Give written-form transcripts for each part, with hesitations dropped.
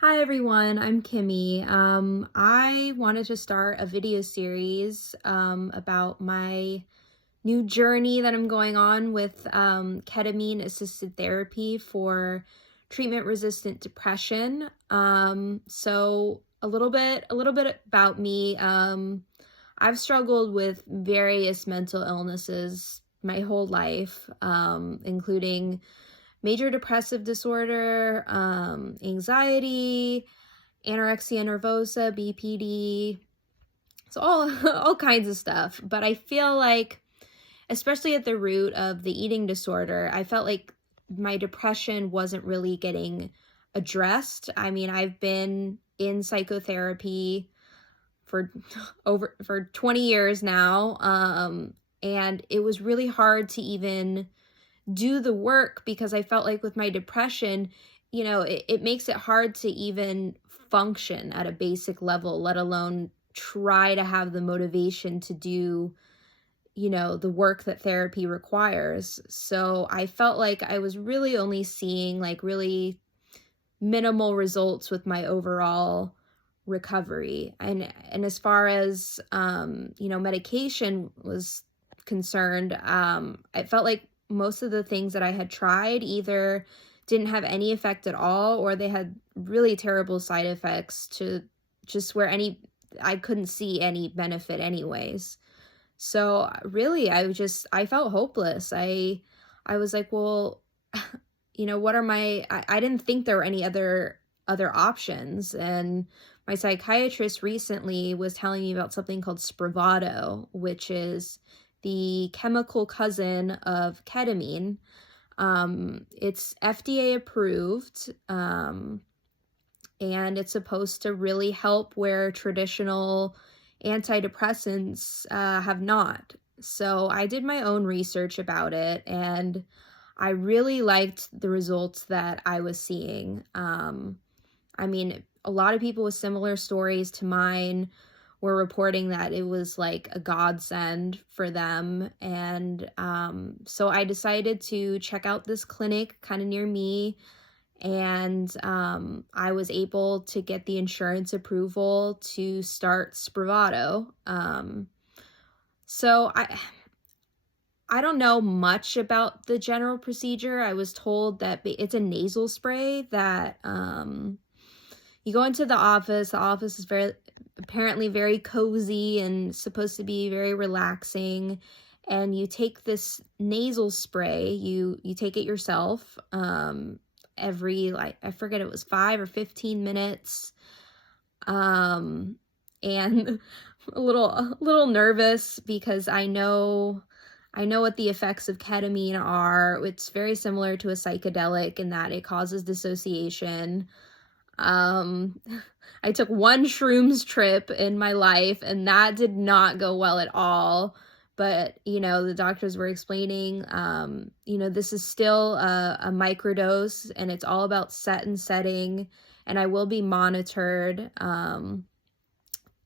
Hi everyone, I'm Kimmy. I wanted to start a video series about my new journey that I'm going on with ketamine-assisted therapy for treatment-resistant depression. So a little bit about me. I've struggled with various mental illnesses my whole life, including major depressive disorder, anxiety, anorexia nervosa, BPD, so all all kinds of stuff. But I feel like, especially at the root of the eating disorder, I felt like my depression wasn't really getting addressed. I mean, I've been in psychotherapy for for 20 years now, and it was really hard to even do the work because I felt like with my depression, it makes it hard to even function at a basic level, let alone try to have the motivation to do, the work that therapy requires. So I felt like I was really only seeing like really minimal results with my overall recovery. And as far as medication was concerned, I felt like most of the things that I had tried either didn't have any effect at all, or they had really terrible side effects to just where I couldn't see any benefit anyways. So really I felt hopeless. I was like, well, what are I didn't think there were any other options. And my psychiatrist recently was telling me about something called Spravato, which is the chemical cousin of ketamine. It's FDA approved, and it's supposed to really help where traditional antidepressants have not. So I did my own research about it, and I really liked the results that I was seeing. I mean, a lot of people with similar stories to mine were reporting that it was like a godsend for them. And so I decided to check out this clinic kind of near me. And I was able to get the insurance approval to start Spravato. So I don't know much about the general procedure. I was told that it's a nasal spray that you go into the office. The office is apparently very cozy and supposed to be very relaxing. And you take this nasal spray, you take it yourself every, like, I forget, it was 5 or 15 minutes. And a little nervous because I know what the effects of ketamine are. It's very similar to a psychedelic in that it causes dissociation. I took one shrooms trip in my life and that did not go well at all. But, the doctors were explaining, this is still a microdose and it's all about set and setting, and I will be monitored.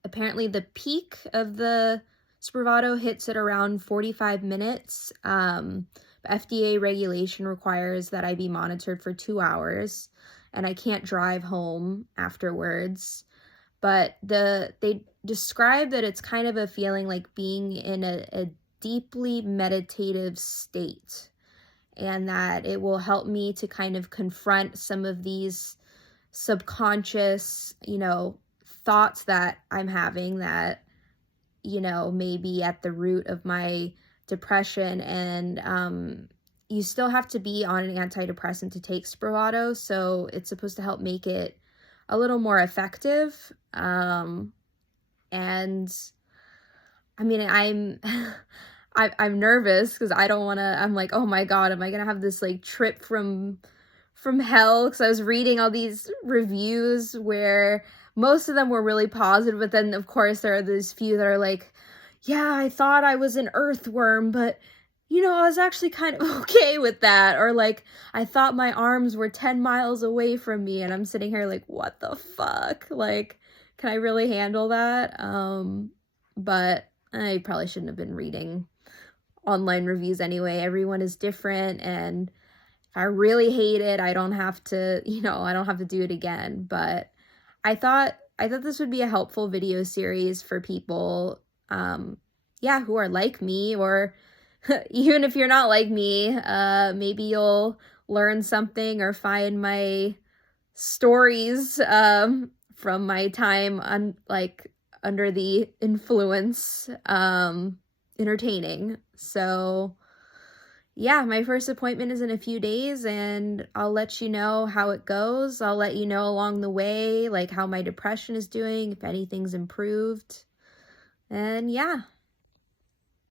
Apparently the peak of the Spravato hits at around 45 minutes. FDA regulation requires that I be monitored for 2 hours, and I can't drive home afterwards. But they describe that it's kind of a feeling like being in a deeply meditative state, and that it will help me to kind of confront some of these subconscious, thoughts that I'm having that, may be at the root of my depression. And you still have to be on an antidepressant to take Spravato, so it's supposed to help make it a little more effective. And I mean, I'm nervous because I don't want to. I'm like, oh my God, am I gonna have this like trip from hell? Because I was reading all these reviews where most of them were really positive, but then of course there are these few that are like, yeah, I thought I was an earthworm, but I was actually kind of okay with that. Or like, I thought my arms were 10 miles away from me, and I'm sitting here like, what the fuck? Like, can I really handle that? But I probably shouldn't have been reading online reviews anyway. Everyone is different, and if I really hate it, I don't have to, I don't have to do it again. But I thought this would be a helpful video series for people, yeah, who are like me, or even if you're not like me, maybe you'll learn something or find my stories, from my time under the influence, entertaining. So yeah, my first appointment is in a few days, and I'll let you know how it goes. I'll let you know along the way, like how my depression is doing, if anything's improved. And yeah,